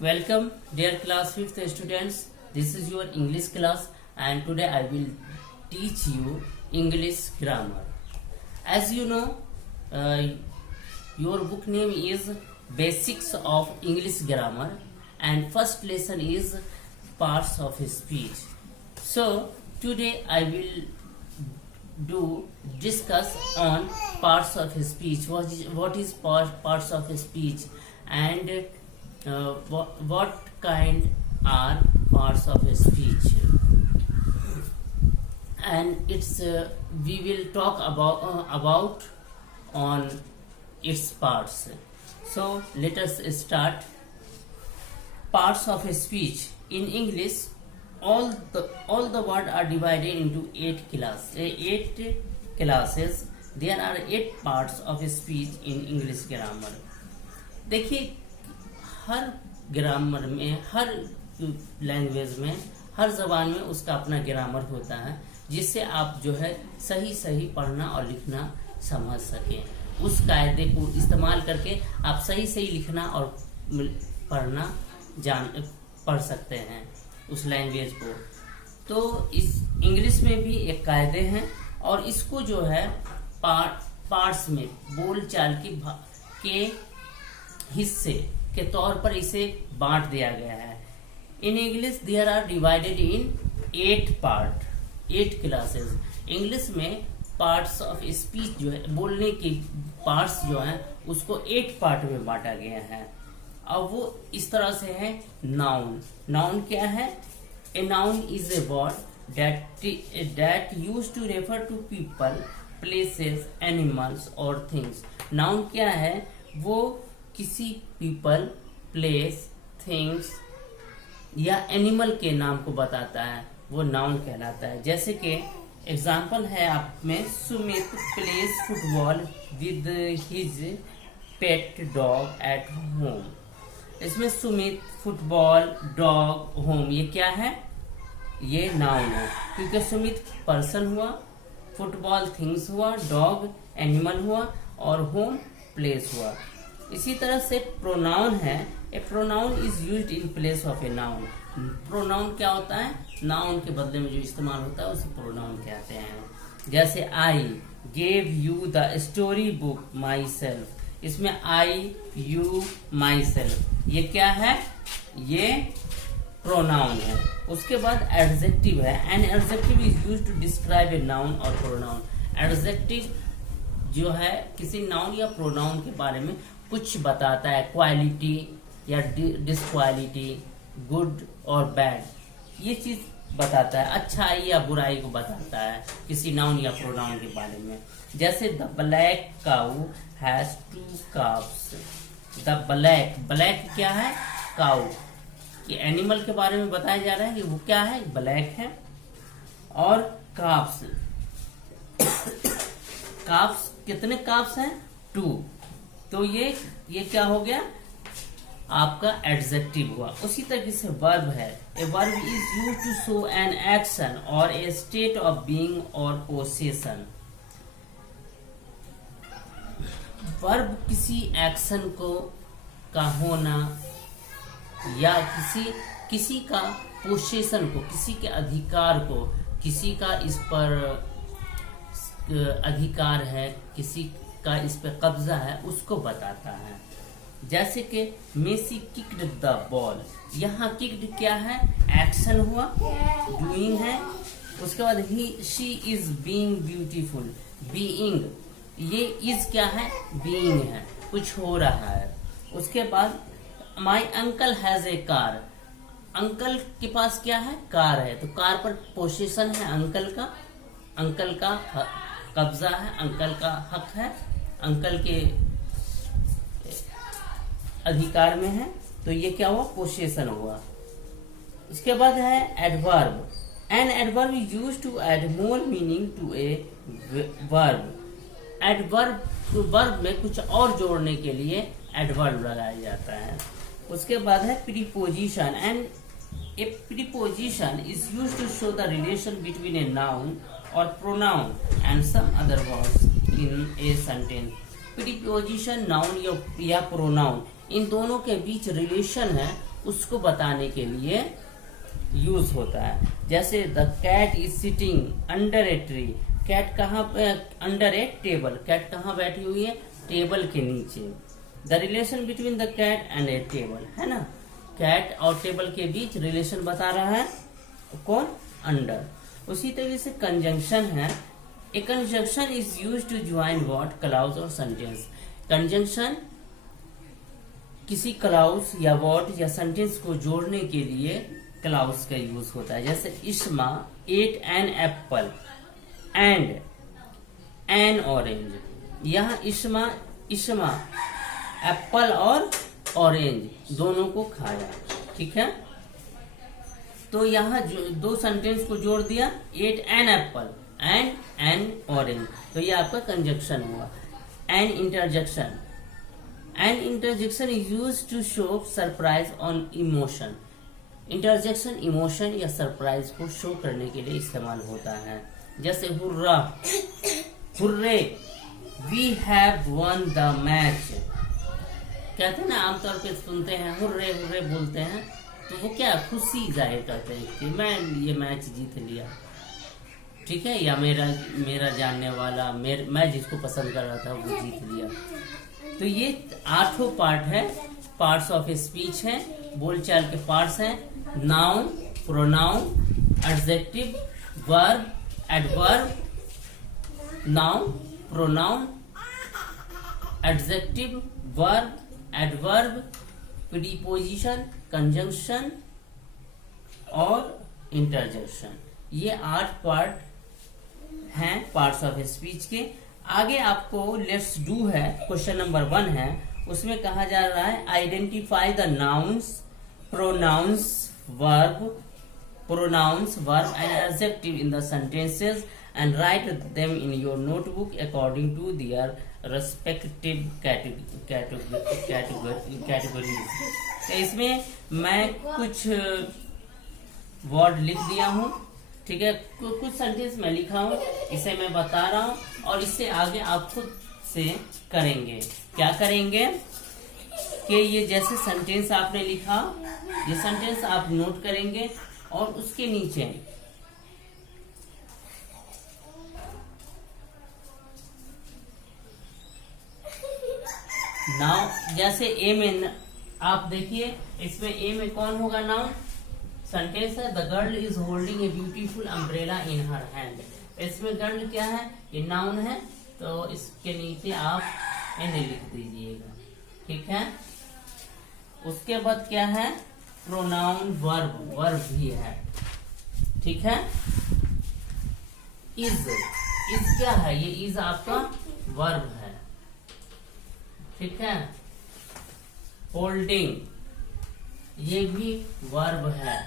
Welcome, dear class 5th students. This is your English class, and today I will teach you English grammar. As you know, your book name is Basics of English Grammar, and first lesson is Parts of Speech. So today I will discuss on parts of speech. What is parts of speech, and what kind are parts of speech, and it's we will talk about on its parts. So let us start. Parts of speech in English, all the words are divided into 8 classes. There are 8 parts of speech in English grammar. देखिए, हर grammar में, हर language में, हर जबान में उसका अपना grammar होता है, जिससे आप जो है सही पढ़ना और लिखना समझ सकें. उस कायदे को इस्तेमाल करके आप सही लिखना और पढ़ना पढ़ सकते हैं उस लैंग्वेज को. तो इस इंग्लिश में भी एक कायदे हैं, और इसको जो है पार्ट्स में, बोलचाल के हिस्से के तौर पर इसे बांट दिया गया है. In English there are divided in 8 classes. English में पार्ट्स ऑफ स्पीच जो है, बोलने के पार्ट्स जो हैं, उसको 8 पार्ट में बांटा गया है. अब वो इस तरह से है. नाउन क्या है? A noun is a word that used to refer to people, places, animals और थिंग्स. नाउन क्या है? वो किसी पीपल, प्लेस, थिंग्स या एनिमल के नाम को बताता है, वो नाउन कहलाता है. जैसे कि एग्जाम्पल है आप में, Sumit place football with his pet dog at home. इसमें सुमित, फुटबॉल, डॉग, होम, ये क्या है? ये नाउन है, क्योंकि सुमित पर्सन हुआ, फुटबॉल थिंग्स हुआ, डॉग एनिमल हुआ और होम प्लेस हुआ. इसी तरह से प्रोनाउन है. A pronoun is used in place of a noun. Pronoun क्या होता है? नाउन के बदले में जो इस्तेमाल होता है उसे प्रोनाउन कहते हैं. जैसे I gave you the story book my self. इसमें आई, यू, माई सेल्फ, ये क्या है? ये प्रोनाउन है. उसके बाद एडजेक्टिव है. An adjective is used to describe a noun और प्रोनाउन. एडजेक्टिव जो है किसी नाउन या प्रोनाउन के बारे में कुछ बताता है, क्वालिटी या डिसक्वालिटी, गुड और बैड, ये चीज बताता है. अच्छाई या बुराई को बताता है किसी नाउन या प्रोनाउन के बारे में. जैसे the black cow has 2 calves. The black क्या है? काऊ. ये एनिमल के बारे में बताया जा रहा है कि वो क्या है? ब्लैक है. और काफ्स कितने काफ्स हैं? 2. तो ये क्या हो गया? आपका एडजेक्टिव हुआ. उसी तरीके से वर्ब है. A verb is used to show an action और ए स्टेट ऑफ बीइंग और पोजीशन. वर्ब किसी एक्शन का होना या किसी का पोजीशन को, किसी के अधिकार को, किसी का इस पर अधिकार है, किसी का इस पर कब्जा है, उसको बताता है. जैसे कि मेसी किक्ड द बॉल. यहाँ किक्ड क्या है? एक्शन हुआ, डूइंग है. उसके बाद she is being beautiful. Being, ये इज क्या है? बीइंग है, कुछ हो रहा है. उसके बाद my uncle has a car. Uncle के पास क्या है? कार है. तो कार पर पोजीशन है अंकल का कब्जा है, अंकल का हक है, अंकल के अधिकार में है. तो ये क्या हुआ? पोजीशन हुआ. इसके बाद है adverb. An adverb is used to add more meaning to a verb. Verb में कुछ और जोड़ने के लिए एडवर्ब लगाया जाता है. उसके बाद है preposition. And a preposition is used to show the relation between a noun or pronoun and some other words in a sentence. Preposition noun या प्रोनाउन इन दोनों के बीच रिलेशन है उसको बताने के लिए यूज होता है। जैसे the cat is sitting under a tree, cat कहाँ पे, अंडर ए टेबल, कैट कहाँ बैठी हुई है, टेबल के नीचे। The relation between the cat and a table, है ना, कैट और टेबल के बीच रिलेशन बता रहा है कौन, अंडर। उसी तरीके से कंजंक्शन है, a conjunction is use to join word, clause और सेंटेंस। कंजंक्शन किसी क्लाउज या वर्ड या सेंटेंस को जोड़ने के लिए क्लाउज का यूज होता है। जैसे Isma ate an apple and an orange, यहाँ इस्मा एप्पल और ऑरेंज दोनों को खाया, ठीक है। तो यहाँ दो सेंटेंस को जोड़ दिया, ate an apple and an orange, तो ये आपका कंजंक्शन हुआ। An interjection, an interjection is use to show surprise on emotion. Interjection emotion या सरप्राइज को शो करने के लिए इस्तेमाल होता है। जैसे hurrah, hurray, we have won the match. कहते हैं ना, आमतौर पे सुनते हैं हुर्रे हुर्रे बोलते हैं, तो वो क्या खुशी जाहिर करते हैं कि मैं ये मैच जीत लिया, ठीक है, या मेरा जानने वाला, मैं जिसको पसंद कर रहा था वो जीत लिया। तो ये 8 पार्ट है, पार्ट्स ऑफ स्पीच है, बोलचाल के पार्ट्स हैं। Noun, pronoun, adjective, verb, adverb, noun, pronoun, adjective, verb, adverb, preposition, conjunction और इंटरजेक्शन। ये 8 पार्ट हैं पार्ट्स ऑफ स्पीच के। आगे आपको लेट्स डू है, क्वेश्चन नंबर 1 है, उसमें कहा जा रहा है identify the nouns, pronouns, verb and adjective in the sentences and write them in your notebook according to their respective categories। तो इसमें मैं कुछ वर्ड लिख दिया हूँ, ठीक है, कुछ सेंटेंस में लिखा हूँ, इसे मैं बता रहा हूँ और इससे आगे आप खुद से करेंगे। क्या करेंगे कि ये जैसे सेंटेंस आपने लिखा, ये सेंटेंस आप नोट करेंगे और उसके नीचे नाउ, जैसे ए में आप देखिए, इसमें ए में कौन होगा नाउन, सेंटेंस है the girl is holding a beautiful umbrella in her hand. इसमें गर्ल क्या है, ये नाउन है, तो इसके नीचे आप एन लिख दीजिएगा, ठीक है। उसके बाद क्या है, प्रोनाउन, वर्ब भी है, ठीक है। इज क्या है, ये इज आपका वर्ब है, ठीक है। होल्डिंग, ये भी वर्ब है।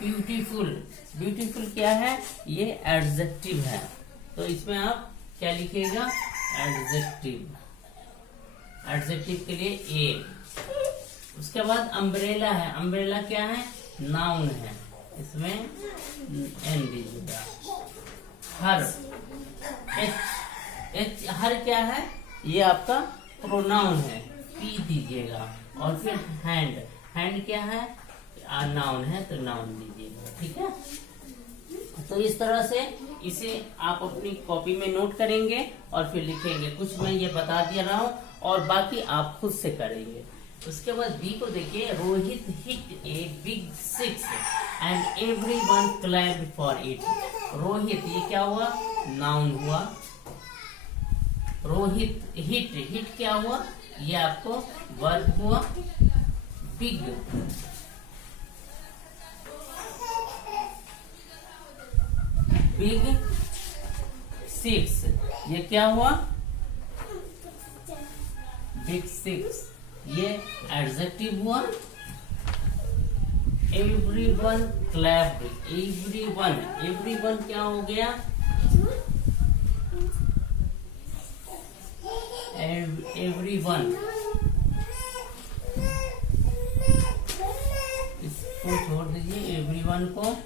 ब्यूटीफुल क्या है, ये एडजेक्टिव है, तो इसमें आप क्या लिखिएगा, एडजेक्टिव के लिए ए। उसके बाद अम्ब्रेला है, अम्ब्रेला क्या है, नाउन है, इसमें एन दीजिएगा। हर क्या है, ये आपका प्रोनाउन है, पी दीजिएगा। और फिर हैंड क्या है, नाउन है, तो नाउन दीजिएगा, ठीक है। तो इस तरह से इसे आप अपनी कॉपी में नोट करेंगे और फिर लिखेंगे। कुछ मैं ये बता दे रहा हूँ और बाकी आप खुद से करेंगे। उसके बाद बी को देखिए, Rohit hit a big 6 and everyone clapped for it. Rohit, ये क्या हुआ, नाउन हुआ। रोहित, हिट क्या हुआ, ये आपको वर्ब हुआ। बिग, बिग 6, ये क्या हुआ, बिग 6, ये एडजेक्टिव हुआ। एवरीवन क्लैप्ड, एवरीवन क्या हो गया, एवरीवन, इसको छोड़ दीजिए, एवरीवन को।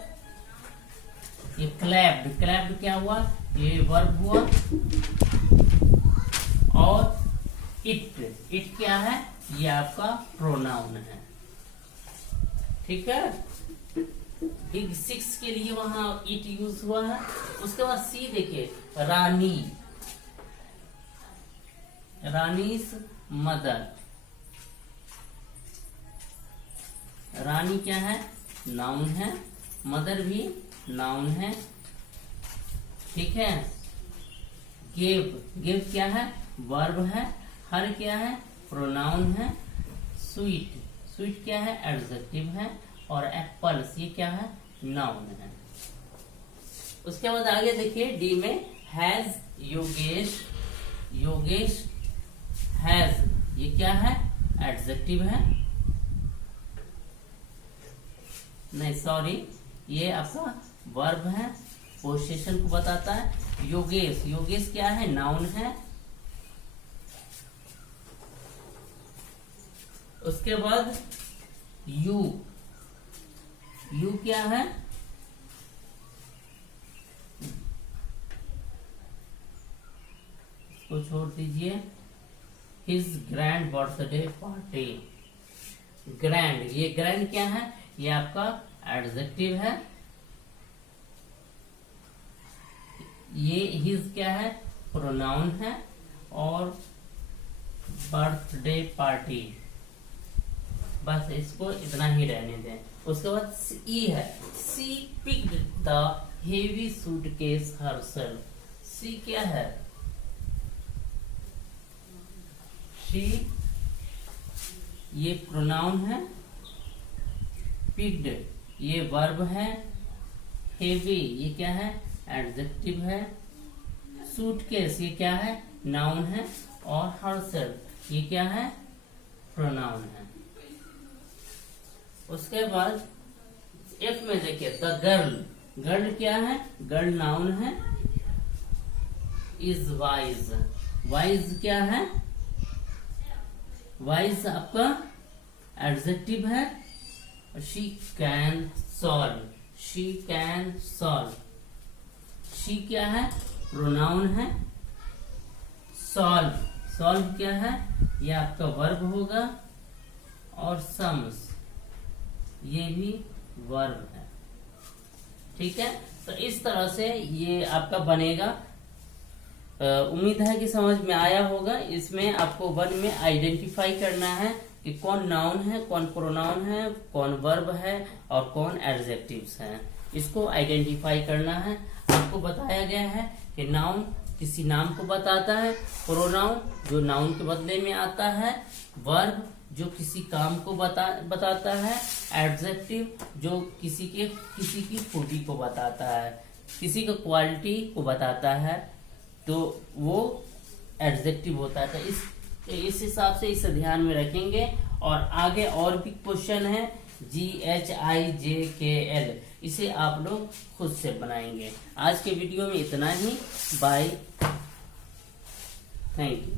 ये क्लैप्ड क्या हुआ, ये वर्ब हुआ। और इट, इट क्या है, ये आपका प्रोनाउन है। ठीक है, बिग 6 के लिए वहां इट यूज हुआ है। उसके बाद सी देखिए, रानी, रानीस मदर, रानी क्या है, नाउन है, मदर भी नाउन है। ठीक है, गेव, गेव क्या है, वर्ब है, हर क्या है, प्रोनाउन है, स्वीट, स्वीट क्या है, एडजेक्टिव है, और एप्पल्स ये क्या है, नाउन है। उसके बाद आगे देखिए डी में हैज, योगेश, योगेश हैज, ये क्या है, एडजेक्टिव है, नहीं सॉरी, ये आपका वर्ब है, पोजीशन को बताता है। योगेश, योगेश क्या है, नाउन है। उसके बाद यू, यू क्या है, इसको छोड़ दीजिए। His grand birthday party, grand, ये ग्रैंड क्या है, ये आपका एडजेक्टिव है। ये हिज क्या है, प्रोनाउन है, और बर्थडे पार्टी, बस इसको इतना ही रहने दें। उसके बाद ई है, she picked the heavy suitcase herself, she क्या है, शी, ये प्रोनाउन है, पिक्ड ये वर्ब है, हेवी ये क्या है, एडजेक्टिव है, सूटकेस ये क्या है, नाउन है, और हरसेल्फ ये क्या है, प्रोनाउन है। उसके बाद एफ में देखिए, द गर्ल, गर्ल क्या है, गर्ल नाउन है, इज वाइज, वाइज क्या है, वाइज आपका एडजेक्टिव है। She can solve, she can solve, she क्या है, प्रोनाउन है, सॉल्व, सॉल्व क्या है, ये आपका वर्ब होगा, और सम्स ये भी वर्ब है। ठीक है, तो इस तरह से ये आपका बनेगा। उम्मीद है कि समझ में आया होगा। इसमें आपको वन में आइडेंटिफाई करना है कि कौन नाउन है, कौन प्रोनाउन है, कौन वर्ब है, और कौन एडजेक्टिव्स हैं। इसको आइडेंटिफाई करना है। आपको बताया गया है कि नाउन किसी नाम को बताता है, प्रोनाउन जो नाउन के बदले में आता है, वर्ब जो किसी काम को बताता है, एडजेक्टिव जो किसी की खूबी को बताता है, किसी का क्वालिटी को बताता है, तो वो एडजेक्टिव होता है। तो इस हिसाब से इसे ध्यान में रखेंगे। और आगे और भी क्वेश्चन है, GHIJKL, इसे आप लोग खुद से बनाएंगे। आज के वीडियो में इतना ही। Bye, thank you.